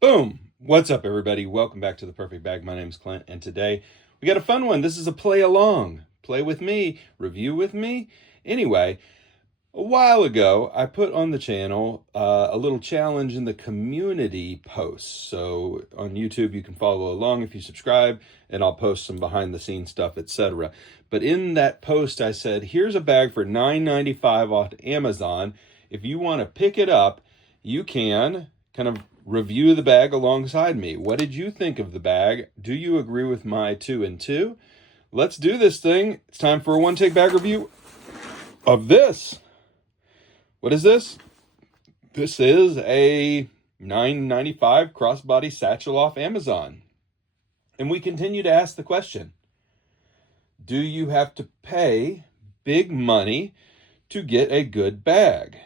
Boom! What's up, everybody? Welcome back to The Perfect Bag. My name's Clint, and today we got a fun one. This is a play along. Play with me, review with me. Anyway, a while ago, I put on the channel a little challenge in the community posts. So on YouTube, you can follow along if you subscribe, and I'll post some behind-the-scenes stuff, etc. But in that post, I said, here's a bag for $9.95 off Amazon. If you want to pick it up, you can kind of review the bag alongside me. What did you think of the bag? Do you agree with my 2 and 2? Let's do this thing. It's time for a one-take bag review of this. What is this? This is a $9.95 crossbody satchel off Amazon. And we continue to ask the question, do you have to pay big money to get a good bag?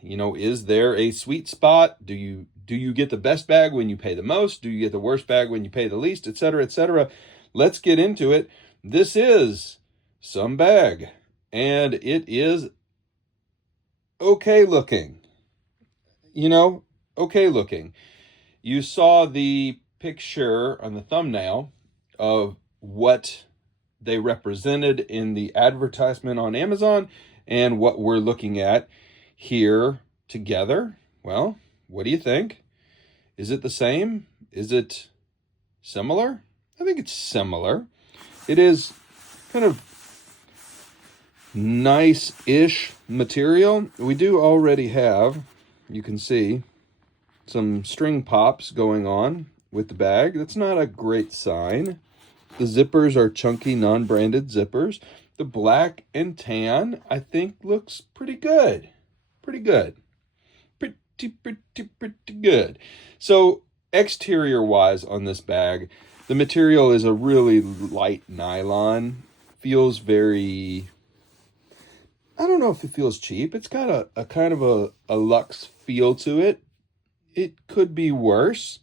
You know, is there a sweet spot? Do you get the best bag when you pay the most? Do you get the worst bag when you pay the least, etc., etc.? Let's get into it. This is some bag, and it is okay looking. You know, okay looking. You saw the picture on the thumbnail of what they represented in the advertisement on Amazon and what we're looking at here together. Well, what do you think? Is it the same? Is it similar? I think it's similar. It is kind of nice-ish material. We do already have, you can see, some string pops going on with the bag. That's not a great sign. The zippers are chunky, non-branded zippers. The black and tan, I think, looks pretty good. Pretty good. Pretty good. So exterior-wise on this bag, the material is a really light nylon. Feels very, I don't know if it feels cheap. It's got a kind of a luxe feel to it. It could be worse.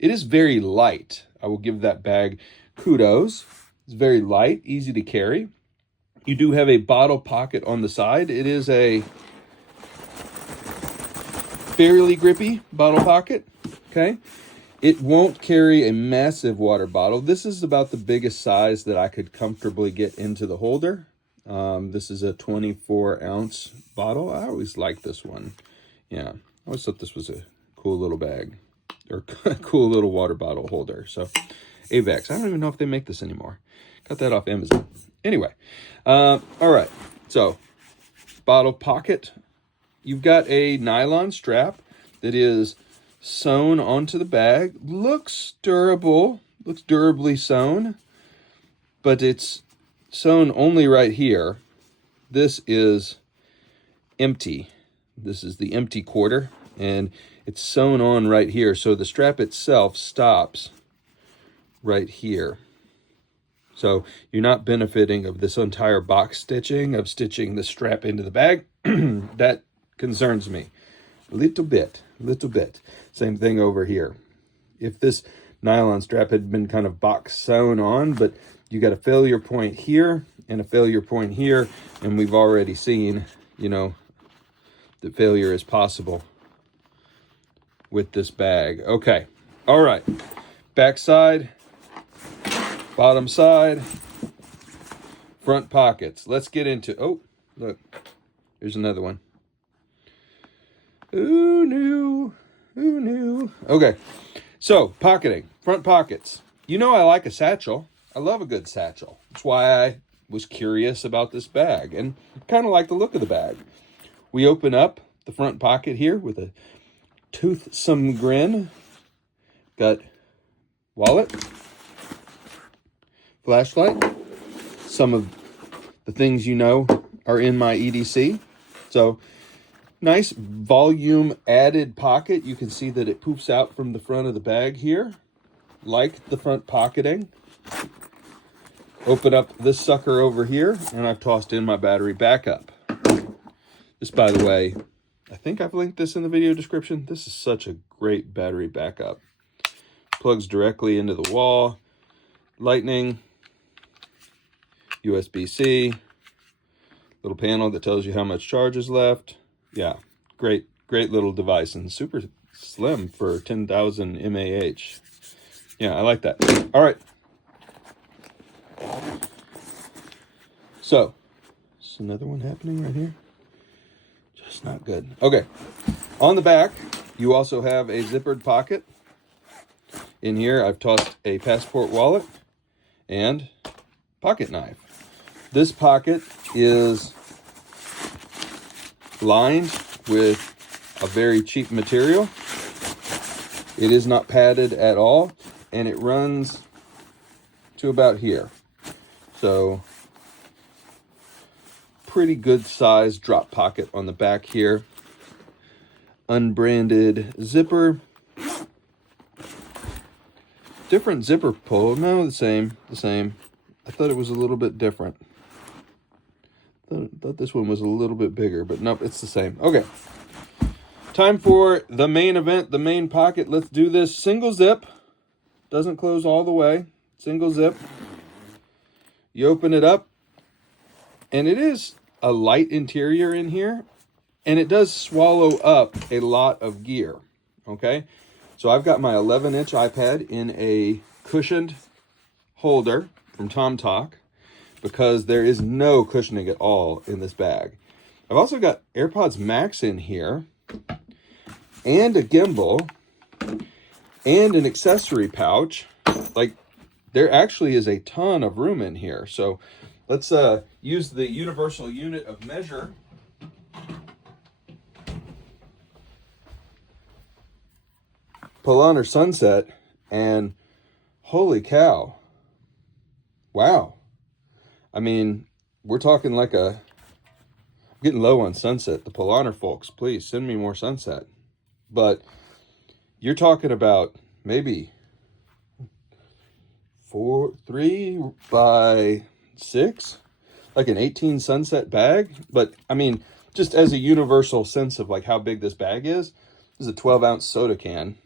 It is very light. I will give that bag kudos. It's very light, easy to carry. You do have a bottle pocket on the side. It is a fairly grippy bottle pocket, okay? It won't carry a massive water bottle. This is about the biggest size that I could comfortably get into the holder. This is a 24-ounce bottle. I always liked this one. Yeah, I always thought this was a cool little bag, or cool little water bottle holder. So, Avex, I don't even know if they make this anymore. Got that off Amazon. Anyway, all right, so bottle pocket. You've got a nylon strap that is sewn onto the bag. Looks durable, looks durably sewn, but it's sewn only right here. This is empty. This is the empty quarter, and it's sewn on right here. So the strap itself stops right here. So you're not benefiting of this entire box stitching, of stitching the strap into the bag. That concerns me a little bit. Same thing over here. If this nylon strap had been kind of box sewn on, but you got a failure point here and a failure point here, and we've already seen, you know, that failure is possible with this bag. Okay, all right, back side, bottom side, front pockets. Let's get into, oh, look, here's another one. Who knew? Who knew? Okay, so pocketing, front pockets. You know I like a satchel. I love a good satchel. That's why I was curious about this bag and kind of like the look of the bag. We open up the front pocket here with a toothsome grin. Got wallet, flashlight, some of the things you know are in my EDC. So nice volume added pocket. You can see that it poofs out from the front of the bag here, like the front pocketing. Open up this sucker over here, and I've tossed in my battery backup. This, by the way, I think I've linked this in the video description. This is such a great battery backup. Plugs directly into the wall. Lightning, USB-C, little panel that tells you how much charge is left. Yeah, great great little device and super slim for 10,000 mAh. Yeah, I like that. All right. So, there's another one happening right here. Just not good. Okay. On the back, you also have a zippered pocket. In here, I've tossed a passport wallet and pocket knife. This pocket is lined with a very cheap material. It is not padded at all, and it runs to about here. So, pretty good size drop pocket on the back here. Unbranded zipper. Different zipper pull. No, the same. I thought it was a little bit different. Thought this one was a little bit bigger, but nope, it's the same. Okay. Time for the main event, the main pocket. Let's do this. Single zip. Doesn't close all the way. Single zip. You open it up, and it is a light interior in here, and it does swallow up a lot of gear. Okay? So I've got my 11-inch iPad in a cushioned holder from TomTalk because there is no cushioning at all in this bag. I've also got AirPods Max in here and a gimbal and an accessory pouch. Like, there actually is a ton of room in here. So let's use the universal unit of measure. Pull on our Sunset, and holy cow. Wow. I mean, we're talking like I'm getting low on Sunset. The Polaner folks, please send me more Sunset. But you're talking about maybe 3 by 6, like an 18 Sunset bag. But I mean, just as a universal sense of like how big this bag is, this is a 12-ounce soda can.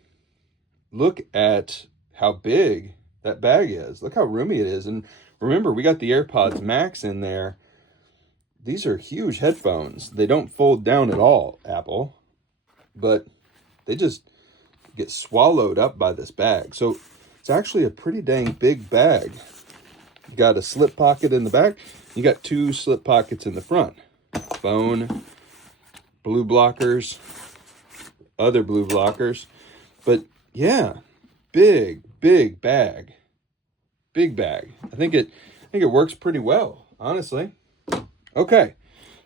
Look at how big that bag is. Look how roomy it is. And remember, we got the AirPods Max in there. These are huge headphones. They don't fold down at all, Apple, but they just get swallowed up by this bag. So it's actually a pretty dang big bag. You got a slip pocket in the back. You got 2 slip pockets in the front. Phone, blue blockers, other blue blockers. But yeah, big bag. Big bag. I think it works pretty well, honestly. Okay,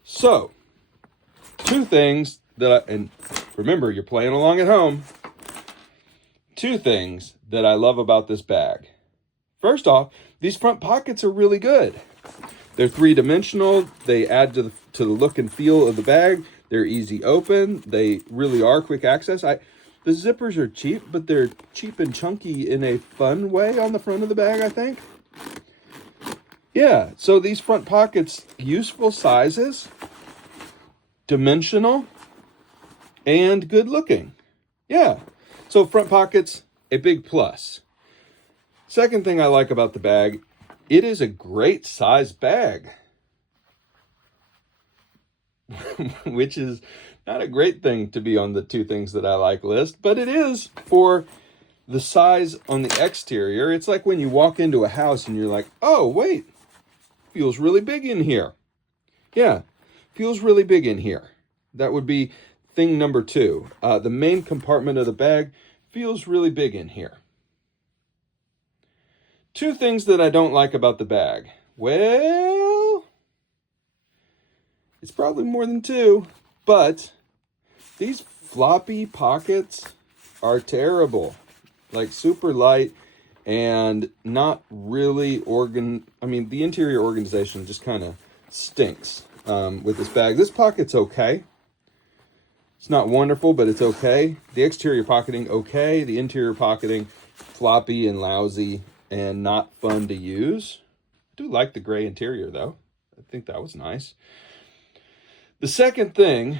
so 2 things and remember, you're playing along at home. 2 things that I love about this bag. First off, these front pockets are really good. They're 3-dimensional. They add to the look and feel of the bag. They're easy open. They really are quick access. The zippers are cheap, but they're cheap and chunky in a fun way on the front of the bag, I think. Yeah, so these front pockets, useful sizes, dimensional, and good looking. Yeah, so front pockets, a big plus. Second thing I like about the bag, it is a great size bag. Which is not a great thing to be on the 2 things that I like list, but it is for the size on the exterior. It's like when you walk into a house and you're like, oh, wait, feels really big in here. Yeah, feels really big in here. That would be thing number 2. The main compartment of the bag feels really big in here. 2 things that I don't like about the bag. Well, it's probably more than 2, but these floppy pockets are terrible. Like super light and not really the interior organization just kind of stinks with this bag. This pocket's okay. It's not wonderful, but it's okay. The exterior pocketing, okay. The interior pocketing, floppy and lousy and not fun to use. I do like the gray interior, though. I think that was nice. The second thing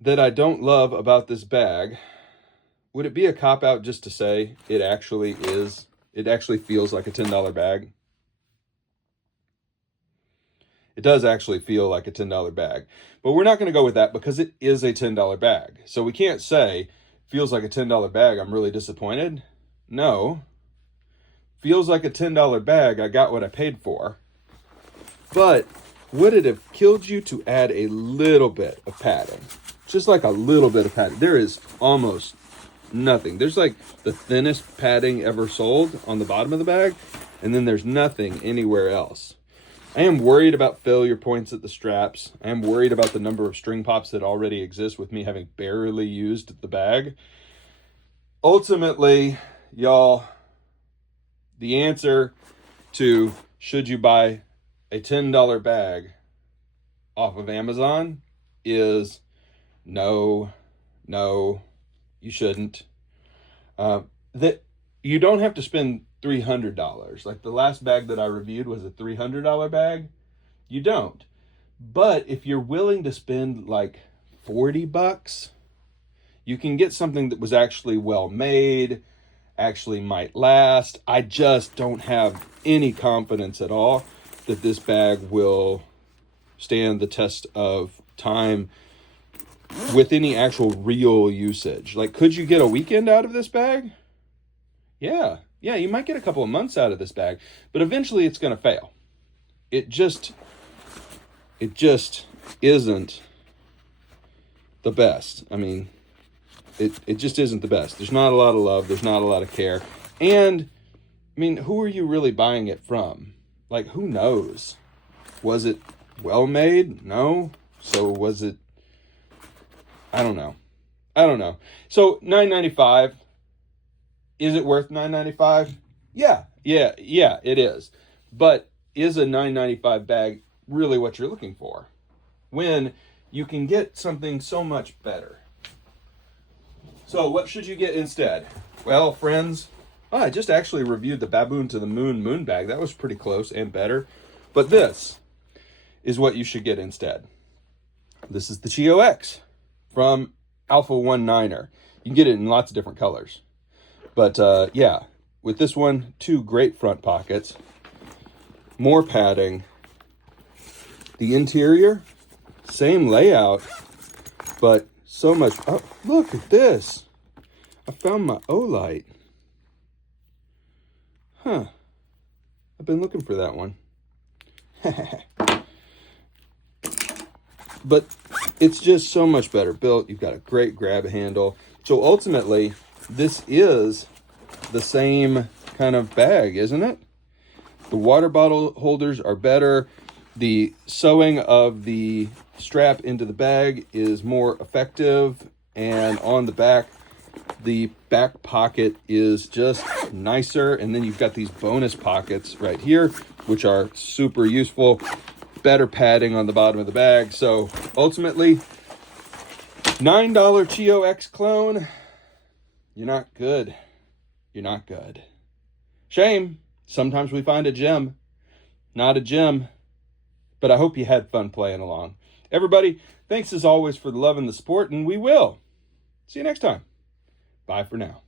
that I don't love about this bag, would it be a cop-out just to say it actually feels like a $10 bag? It does actually feel like a $10 bag. But we're not going to go with that because it is a $10 bag. So we can't say, feels like a $10 bag, I'm really disappointed. No. Feels like a $10 bag, I got what I paid for. But would it have killed you to add a little bit of padding? Just like a little bit of padding. There is almost nothing. There's like the thinnest padding ever sold on the bottom of the bag, and then there's nothing anywhere else. I am worried about failure points at the straps. I am worried about the number of string pops that already exist with me having barely used the bag. Ultimately, y'all, the answer to should you buy a $10 bag off of Amazon is no, you shouldn't. That you don't have to spend $300. Like the last bag that I reviewed was a $300 bag. You don't. But if you're willing to spend like $40, you can get something that was actually well made, actually might last. I just don't have any confidence at all that this bag will stand the test of time with any actual real usage. Like, could you get a weekend out of this bag? Yeah, you might get a couple of months out of this bag, but eventually it's going to fail. It just isn't the best. I mean, it just isn't the best. There's not a lot of love. There's not a lot of care. And, I mean, who are you really buying it from? Like, who knows? Was it well made? No. So was it? I don't know. So $9.95. Is it worth $9.95? Yeah, it is. But is a $9.95 bag really what you're looking for when you can get something so much better? So what should you get instead? Well, friends, I just actually reviewed the Baboon to the Moon bag. That was pretty close and better. But this is what you should get instead. This is the Chio X from Alpha 19er. You can get it in lots of different colors. But yeah, with this one, 2 great front pockets, more padding. The interior, same layout, but so much. Oh, look at this. I found my Olight. Huh. I've been looking for that one. But it's just so much better built. You've got a great grab handle. So ultimately, this is the same kind of bag, isn't it? The water bottle holders are better. The sewing of the strap into the bag is more effective. And on the back, the back pocket is just nicer. And then you've got these bonus pockets right here, which are super useful. Better padding on the bottom of the bag. So ultimately, $9 Chio X clone. You're not good. You're not good. Shame. Sometimes we find a gem. Not a gem. But I hope you had fun playing along. Everybody, thanks as always for the love and the support, and we will see you next time. Bye for now.